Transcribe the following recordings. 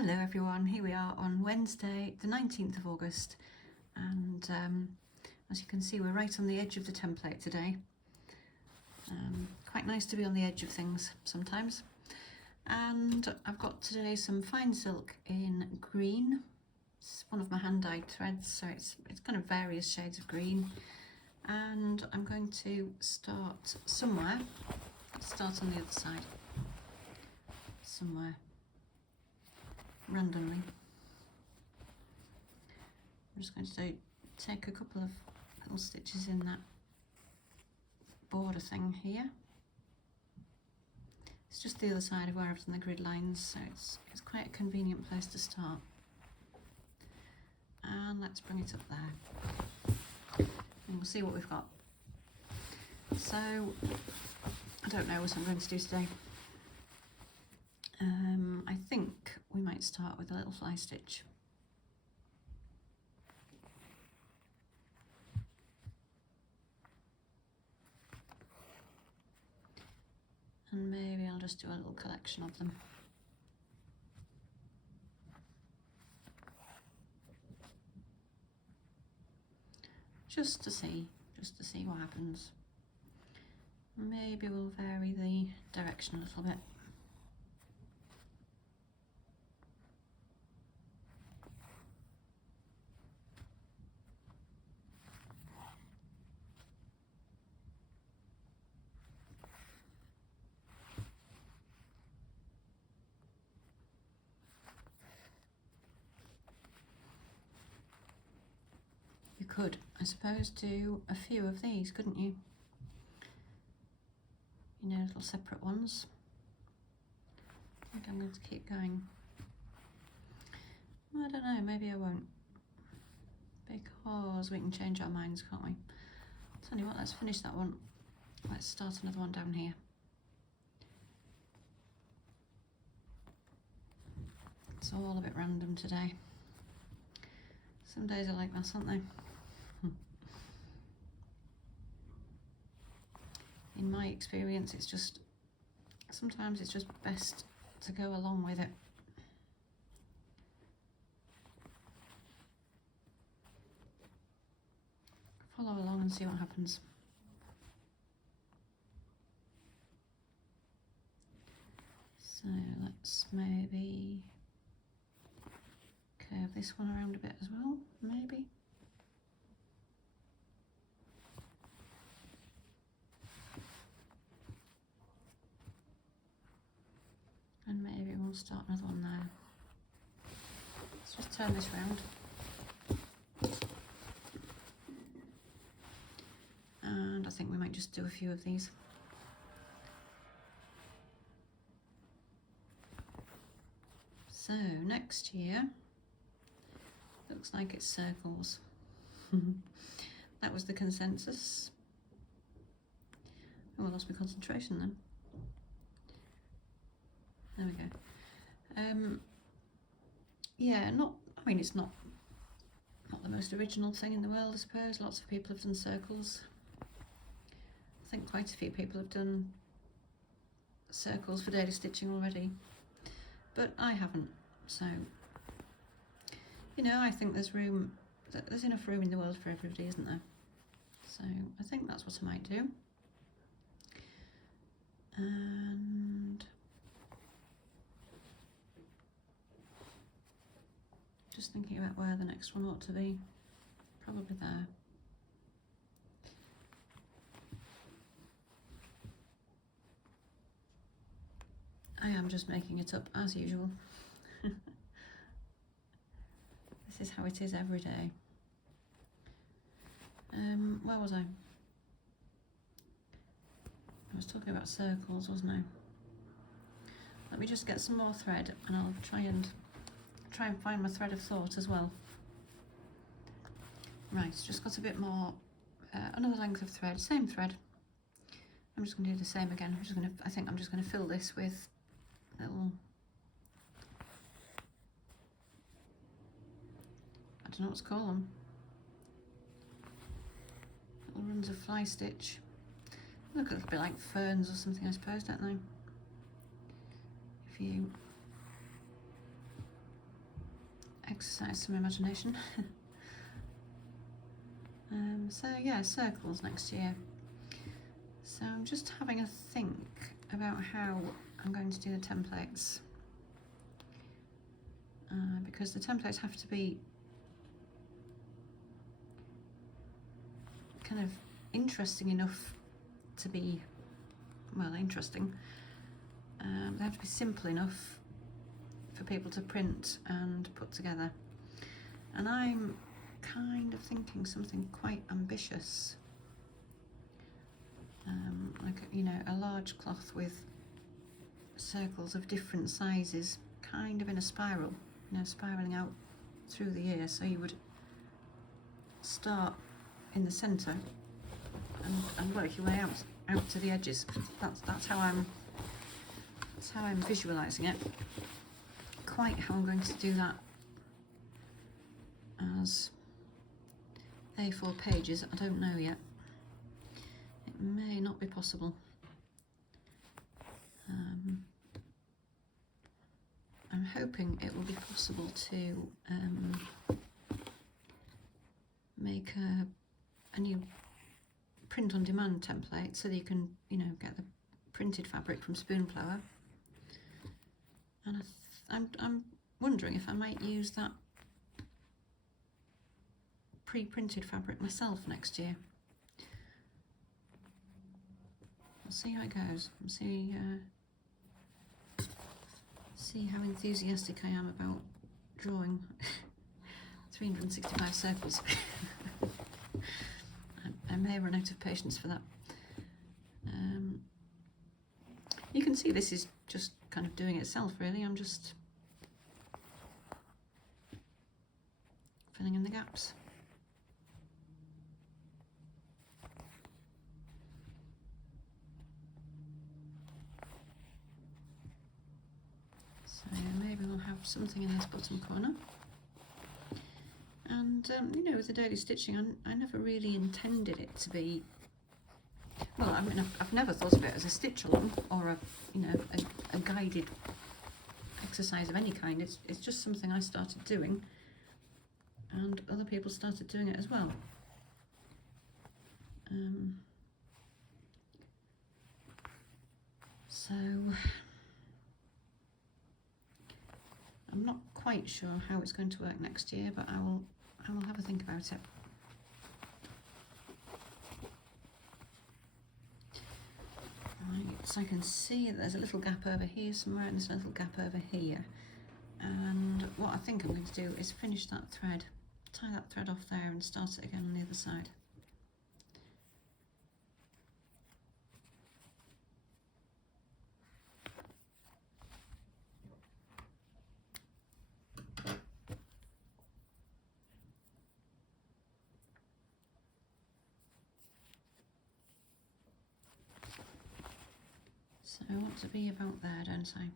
Hello everyone, here we are on Wednesday the 19th of August and as you can see we're right on the edge of the template today. Quite nice to be on the edge of things sometimes. And I've got today some fine silk in green. It's one of my hand-dyed threads, so it's kind of various shades of green. And I'm going to start somewhere, start on the other side, somewhere. Randomly. I'm just going to take a couple of little stitches in that border thing here. It's just the other side of where I've done the grid lines, so it's quite a convenient place to start. And let's bring it up there. And we'll see what we've got. So, I don't know what I'm going to do today. I think we might start with a little fly stitch. And maybe I'll just do a little collection of them. Just to see what happens. Maybe we'll vary the direction a little bit. You could, I suppose, do a few of these, couldn't you? You know, little separate ones. I think I'm going to keep going. I don't know, maybe I won't. Because we can change our minds, can't we? Tell you what, let's finish that one. Let's start another one down here. It's all a bit random today. Some days are like that, aren't they? In my experience, sometimes it's just best to go along with it. Follow along and see what happens. So let's maybe curve this one around a bit as well, maybe. And maybe we'll start another one there. Let's just turn this round. And I think we might just do a few of these. So next year, looks like it's circles. That was the consensus. Oh, I lost my concentration then. There we go. Yeah, it's not the most original thing in the world, I suppose. Lots of people have done circles. I think quite a few people have done circles for daily stitching already, but I haven't. So, you know, I think there's enough room in the world for everybody, isn't there? So I think that's what I might do. And just thinking about where the next one ought to be. Probably there. I am just making it up as usual. This is how it is every day. Where was I? I was talking about circles, wasn't I? Let me just get some more thread and I'll try and find my thread of thought as well. Right, it's just got a bit more, another length of thread, same thread. I'm just going to do the same again. I think I'm just going to fill this with little, I don't know what to call them, little runs of fly stitch. Look a little bit like ferns or something, I suppose, don't they? If you exercise some imagination. So yeah, circles next year. So I'm just having a think about how I'm going to do the templates, because the templates have to be kind of interesting enough to be, well, interesting. They have to be simple enough for people to print and put together. And I'm kind of thinking something quite ambitious, like, you know, a large cloth with circles of different sizes, kind of in a spiral, you know, spiraling out through the ear. So you would start in the centre and work your way out to the edges. That's how I'm visualising it. Quite how I'm going to do that as A4 pages, I don't know yet. It may not be possible. I'm hoping it will be possible to make a new print-on-demand template so that you can, you know, get the printed fabric from Spoonflower. And I'm wondering if I might use that pre-printed fabric myself next year. We'll see how it goes. And see how enthusiastic I am about drawing 365 circles. I may run out of patience for that. You can see this is just kind of doing itself, really. I'm just filling in the gaps. So maybe we'll have something in this bottom corner. And you know, with the daily stitching, I never really intended it to be, well, I mean, I've never thought of it as a stitch along or a guided exercise of any kind. It's just something I started doing, and other people started doing it as well. So I'm not quite sure how it's going to work next year, but I will have a think about it. Right, so I can see that there's a little gap over here somewhere, and there's a little gap over here. And what I think I'm going to do is finish that thread, tie that thread off there, and start it again on the other side. So I want to be about there, don't I?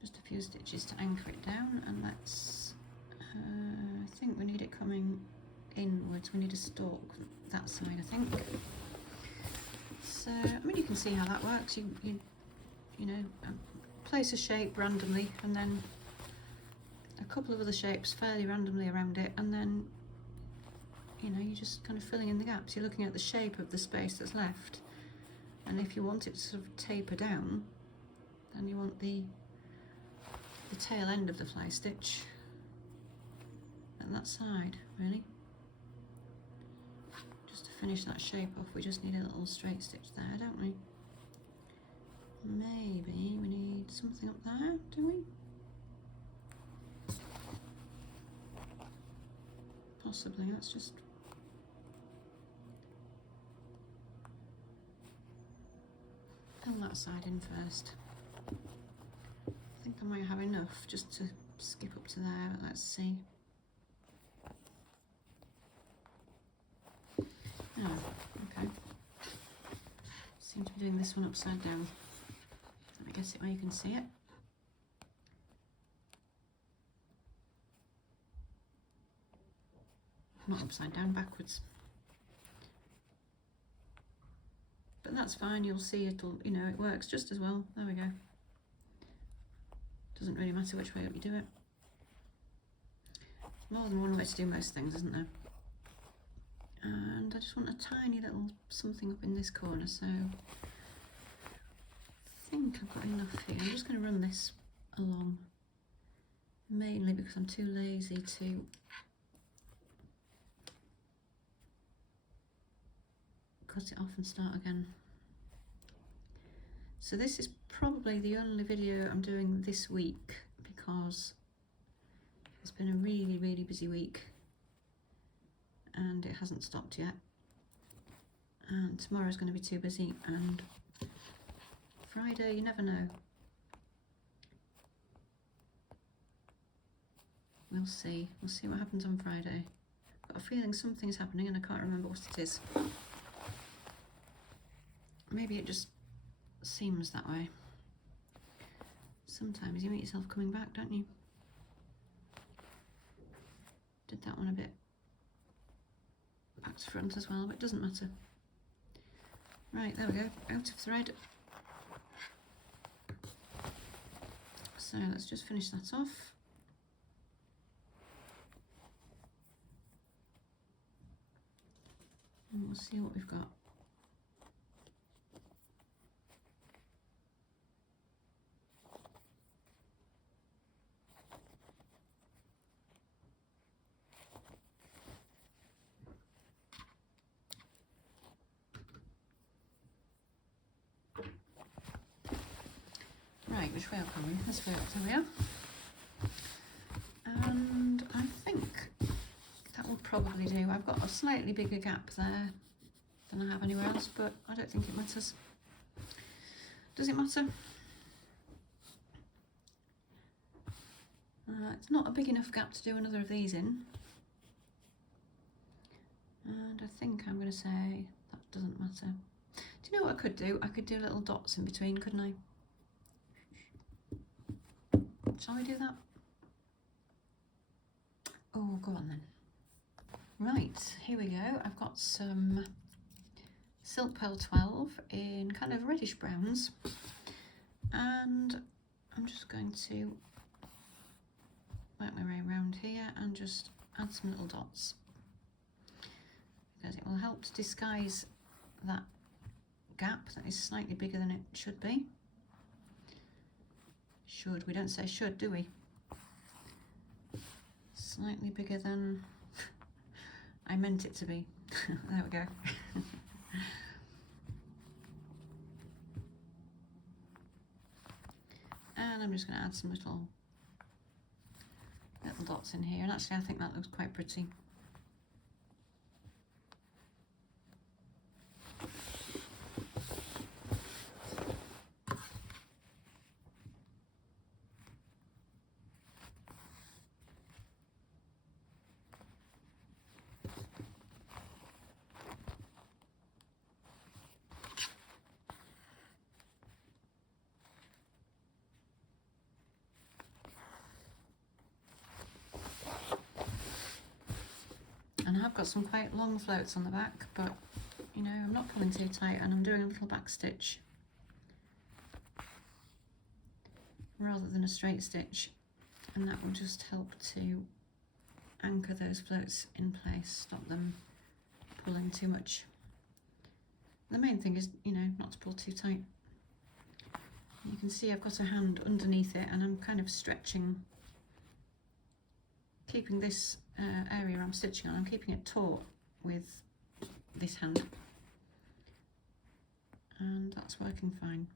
Just a few stitches to anchor it down, and let's, I think we need it coming inwards. We need a stalk that side, I think. So, I mean, you can see how that works. You know, place a shape randomly, and then a couple of other shapes fairly randomly around it, and then, you know, you're just kind of filling in the gaps. You're looking at the shape of the space that's left, and if you want it to sort of taper down, then you want the tail end of the fly stitch at that side, really. Just to finish that shape off, we just need a little straight stitch there, don't we? Maybe we need something up there, do we? Possibly. Let's just fill that side in first. I think I might have enough just to skip up to there, but let's see. Oh, okay. Seem to be doing this one upside down. Let me get it where you can see it. Not upside down, backwards. that's fine. You'll see it'll, you know, it works just as well. There we go. Doesn't really matter which way you do it. More than one way to do most things, isn't there? And I just want a tiny little something up in this corner, so I think I've got enough here. I'm just going to run this along, mainly because I'm too lazy to cut it off and start again. So this is probably the only video I'm doing this week because it's been a really, really busy week and it hasn't stopped yet. And tomorrow's going to be too busy, and Friday, you never know. We'll see. We'll see what happens on Friday. I've got a feeling something's happening and I can't remember what it is. Maybe it just seems that way. Sometimes you meet yourself coming back, don't you? Did that one a bit back to front as well, but it doesn't matter. Right, there we go, out of thread. So let's just finish that off. And we'll see what we've got. Right, which way are we? This way up, there we are. And I think that will probably do. I've got a slightly bigger gap there than I have anywhere else, but I don't think it matters. Does it matter? It's not a big enough gap to do another of these in. And I think I'm going to say that doesn't matter. Do you know what I could do? I could do little dots in between, couldn't I? Shall we do that? Oh, go on then. Right, here we go. I've got some Silk Pearl 12 in kind of reddish browns, and I'm just going to work my way around here and just add some little dots, because it will help to disguise that gap that is slightly bigger than it should be. Should, we don't say should, do we? Slightly bigger than I meant it to be. There we go. And I'm just going to add some little dots in here, and actually I think that looks quite pretty. And I've got some quite long floats on the back, but you know, I'm not pulling too tight, and I'm doing a little back stitch rather than a straight stitch, and that will just help to anchor those floats in place, stop them pulling too much. The main thing is, you know, not to pull too tight. You can see I've got a hand underneath it, and I'm kind of stretching, keeping this area I'm stitching on, I'm keeping it taut with this hand, and that's working fine.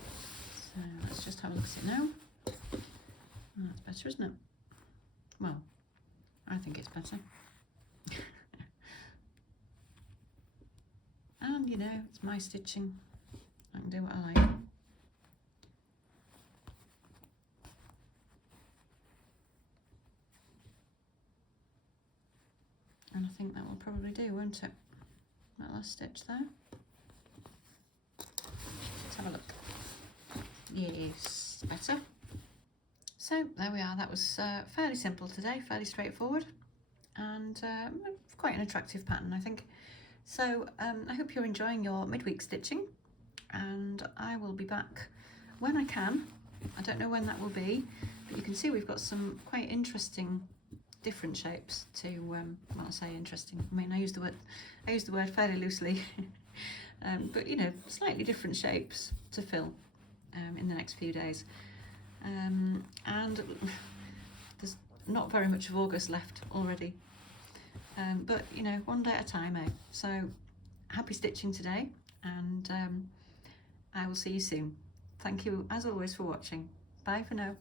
So let's just have a look at it now. Oh, that's better, isn't it? Well, I think it's better. And you know, it's my stitching, I can do what I like. And I think that will probably do, won't it? That last stitch there. Let's have a look. Yes, better. So there we are. That was fairly simple today, fairly straightforward, and quite an attractive pattern, I think. So I hope you're enjoying your midweek stitching, and I will be back when I can. I don't know when that will be, but you can see we've got some quite interesting different shapes to, when I say interesting, I mean I use the word fairly loosely, but you know, slightly different shapes to fill in the next few days, and there's not very much of August left already, but you know, one day at a time, eh? So happy stitching today, and I will see you soon. Thank you as always for watching. Bye for now.